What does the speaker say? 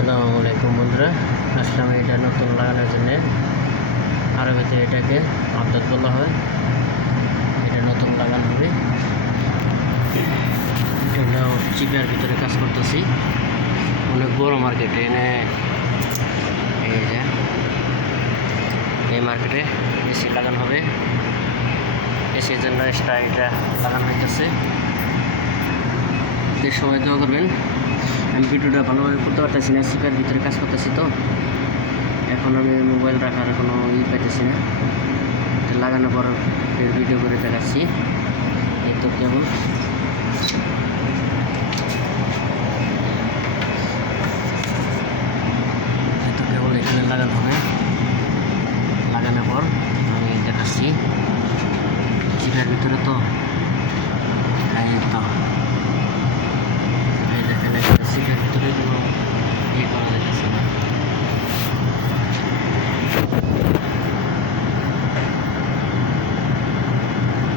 আসসালামু আলাইকুম বন্ধুরা। আসলাম এটা নতুন লাগানোর জন্যে। আরবিতে এটাকে আবদাত বলা হয়। এটা নতুন লাগানো হবে। এটা চিপার ভিতরে কাজ করতেছি। অনেক বড় মার্কেট এনে এই এই মার্কেটে এসি লাগানো হবে। এসির জন্য এক্সট্রা এটা লাগানো হইতেছে। যে সবাই দোয়া করবেন। আমি ভিডিওটা ভালোভাবে করতে পারতেছি না, স্পিকার ভিতরে কাজ করতেছি তো। এখন আমি মোবাইল রাখার কোনো ই পাইতেছি না। লাগানো পর ভিডিও করে দেখাচ্ছি। এই তো কেমন এখানে লাগানো হবে। লাগানোর পর আমি দেখাচ্ছি। জিটার ভিতরে তো